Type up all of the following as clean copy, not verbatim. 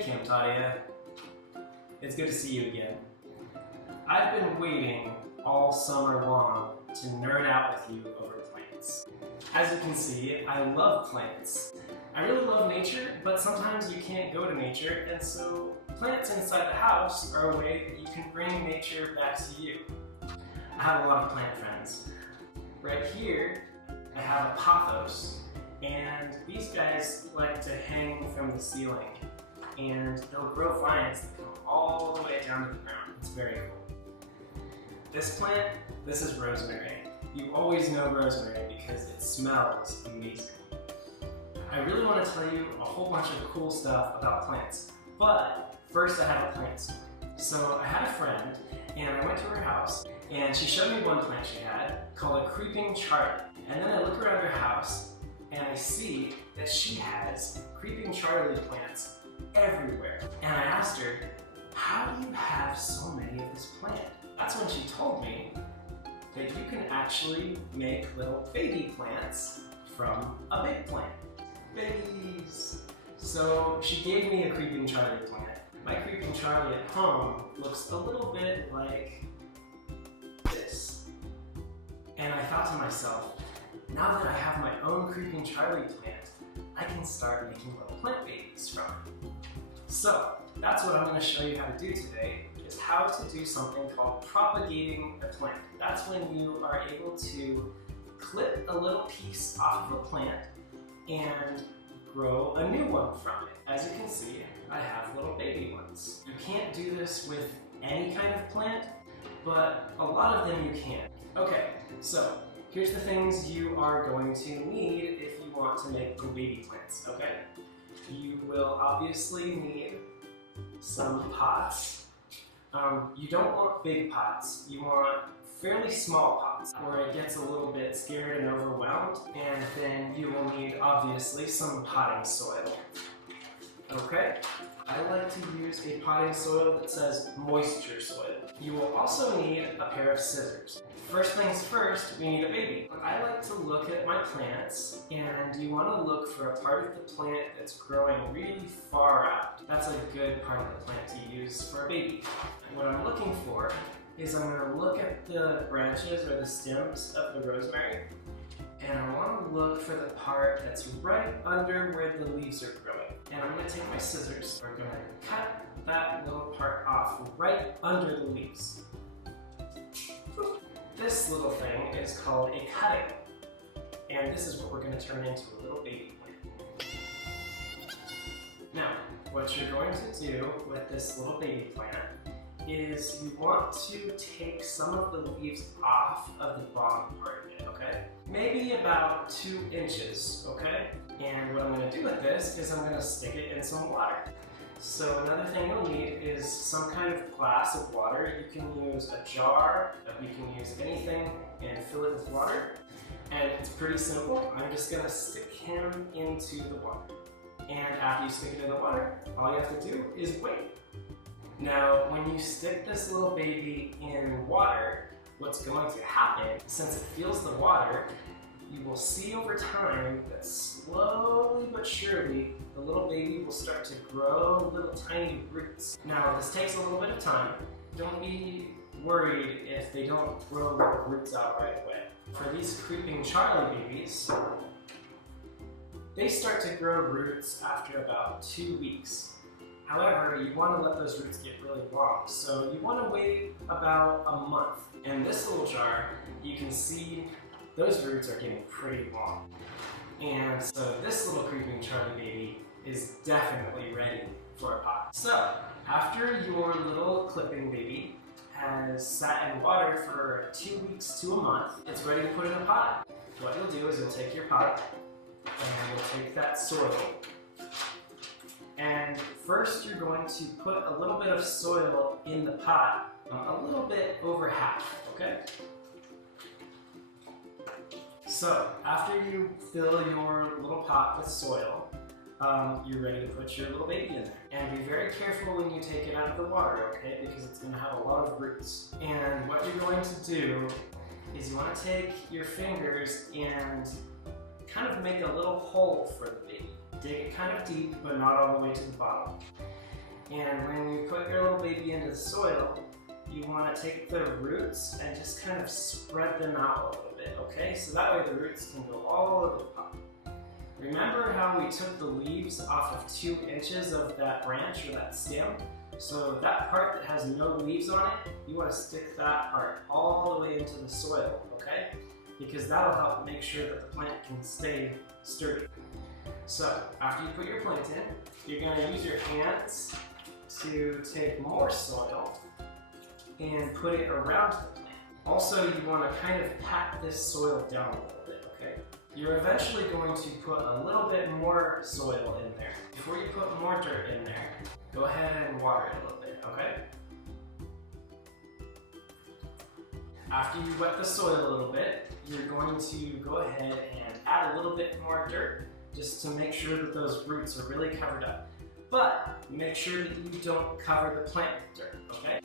Hey Kim Tadia, it's good to see you again. I've been waiting all summer long to nerd out with you over plants. As you can see, I love plants. I really love nature, but sometimes you can't go to nature, and so plants inside the house are a way that you can bring nature back to you. I have a lot of plant friends. Right here, I have a pothos, and these guys like to hang from the ceiling, and they'll grow vines that come all the way down to the ground. It's very cool. This plant, this is rosemary. You always know rosemary because it smells amazing. I really want to tell you a whole bunch of cool stuff about plants, but first I have a plant story. So I had a friend, and I went to her house, and she showed me one plant she had called a creeping Charlie. And then I look around her house, and I see that she has creeping Charlie plants everywhere. And I asked her, how do you have so many of this plant? That's when she told me that you can actually make little baby plants from a big plant. Babies! So she gave me a creeping Charlie plant. My creeping Charlie at home looks a little bit like this. And I thought to myself, now that I have my own creeping Charlie plant, I can start making little plant babies from it. So that's what I'm going to show you how to do today, is how to do something called propagating a plant. That's when you are able to clip a little piece off of a plant and grow a new one from it. As you can see, I have little baby ones. You can't do this with any kind of plant, but a lot of them you can. Okay, so here's the things you are going to need if you want to make little baby plants, okay? You will obviously need some pots. You don't want big pots. You want fairly small pots, where it gets a little bit scared and overwhelmed. And then you will need, obviously, some potting soil. Okay? I like to use a potting soil that says moisture soil. You will also need a pair of scissors. First things first, we need a baby. I like to look at my plants, and you want to look for a part of the plant that's growing really far out. That's a good part of the plant to use for a baby. And what I'm looking for is I'm going to look at the branches or the stems of the rosemary, and I want to look for the part that's right under where the leaves are growing. And I'm going to take my scissors. We're going to cut that little part off right under the leaves. This little thing is called a cutting, and this is what we're going to turn into a little baby plant. Now, what you're going to do with this little baby plant is you want to take some of the leaves off of the bottom part of it, okay? Maybe about 2 inches, okay? And what I'm going to do with this is I'm going to stick it in some water. So another thing you'll need is some kind of glass of water. You can use a jar, you can use anything and fill it with water. And it's pretty simple. I'm just going to stick him into the water. And after you stick it in the water, all you have to do is wait. Now, when you stick this little baby in water, what's going to happen, since it feels the water, you will see over time that slowly but surely, the little baby will start to grow little tiny roots. Now, this takes a little bit of time. Don't be worried if they don't grow little roots out right away. For these creeping Charlie babies, they start to grow roots after about 2 weeks. However, you want to let those roots get really long, so you want to wait about a month. In this little jar, you can see those roots are getting pretty long. And so this little creeping Charlie baby is definitely ready for a pot. So, after your little clipping baby has sat in water for 2 weeks to a month, it's ready to put in a pot. What you'll do is you'll take your pot, and you'll take that soil, and first you're going to put a little bit of soil in the pot, a little bit over half, okay? So, after you fill your little pot with soil, you're ready to put your little baby in there. And be very careful when you take it out of the water, okay? Because it's going to have a lot of roots. And what you're going to do is you want to take your fingers and kind of make a little hole for the baby. Dig it kind of deep, but not all the way to the bottom. And when you put your little baby into the soil, you want to take the roots and just kind of spread them out a little bit, okay? So that way the roots can go all over the pot. Remember how we took the leaves off of 2 inches of that branch or that stem? So that part that has no leaves on it, you want to stick that part all the way into the soil, okay? Because that'll help make sure that the plant can stay sturdy. So after you put your plant in, you're going to use your hands to take more soil and put it around the plant. Also, you want to kind of pat this soil down a little bit, okay? You're eventually going to put a little bit more soil in there. Before you put more dirt in there, go ahead and water it a little bit, okay? After you wet the soil a little bit, you're going to go ahead and add a little bit more dirt just to make sure that those roots are really covered up. But make sure that you don't cover the plant with dirt, okay?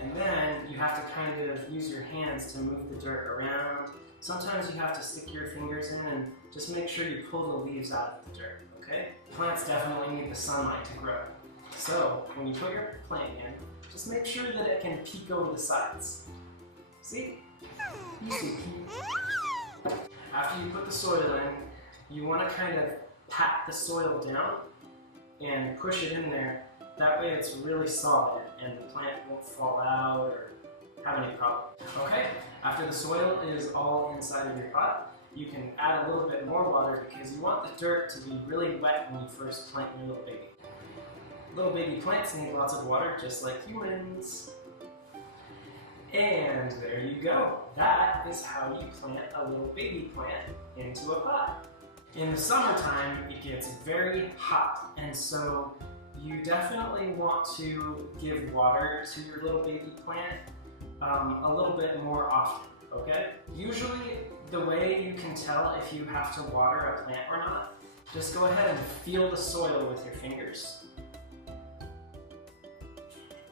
And then you have to kind of use your hands to move the dirt around. Sometimes you have to stick your fingers in and just make sure you pull the leaves out of the dirt, okay? Plants definitely need the sunlight to grow. So when you put your plant in, just make sure that it can peek over the sides. See? You see peek. After you put the soil in, you want to kind of pat the soil down and push it in there. That way it's really solid and the plant won't fall out or have any problems. Okay, after the soil is all inside of your pot, you can add a little bit more water because you want the dirt to be really wet when you first plant your little baby. Little baby plants need lots of water just like humans. And there you go. That is how you plant a little baby plant into a pot. In the summertime, it gets very hot, and so you definitely want to give water to your little baby plant a little bit more often, okay? Usually, the way you can tell if you have to water a plant or not, just go ahead and feel the soil with your fingers.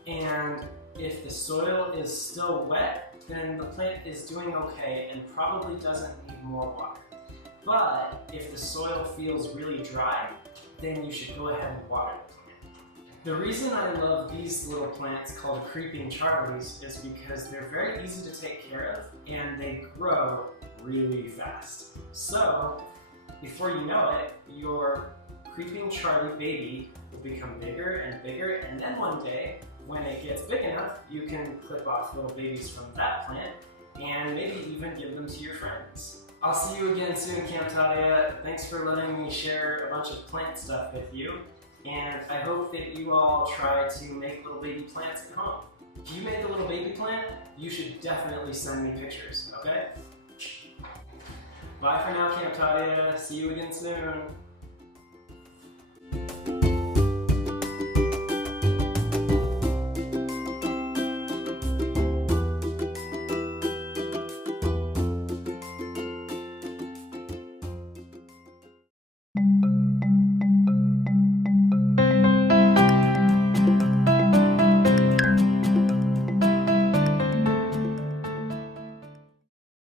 And if the soil is still wet, then the plant is doing okay and probably doesn't need more water. But if the soil feels really dry, then you should go ahead and water the plant. The reason I love these little plants called creeping Charlies is because they're very easy to take care of and they grow really fast. So before you know it, your creeping Charlie baby will become bigger and bigger, and then one day, when it gets big enough, you can clip off little babies from that plant and maybe even give them to your friends. I'll see you again soon, Camp Tadia. Thanks for letting me share a bunch of plant stuff with you, and I hope that you all try to make little baby plants at home. If you make a little baby plant, you should definitely send me pictures, okay? Bye for now, Camp Tadia. See you again soon.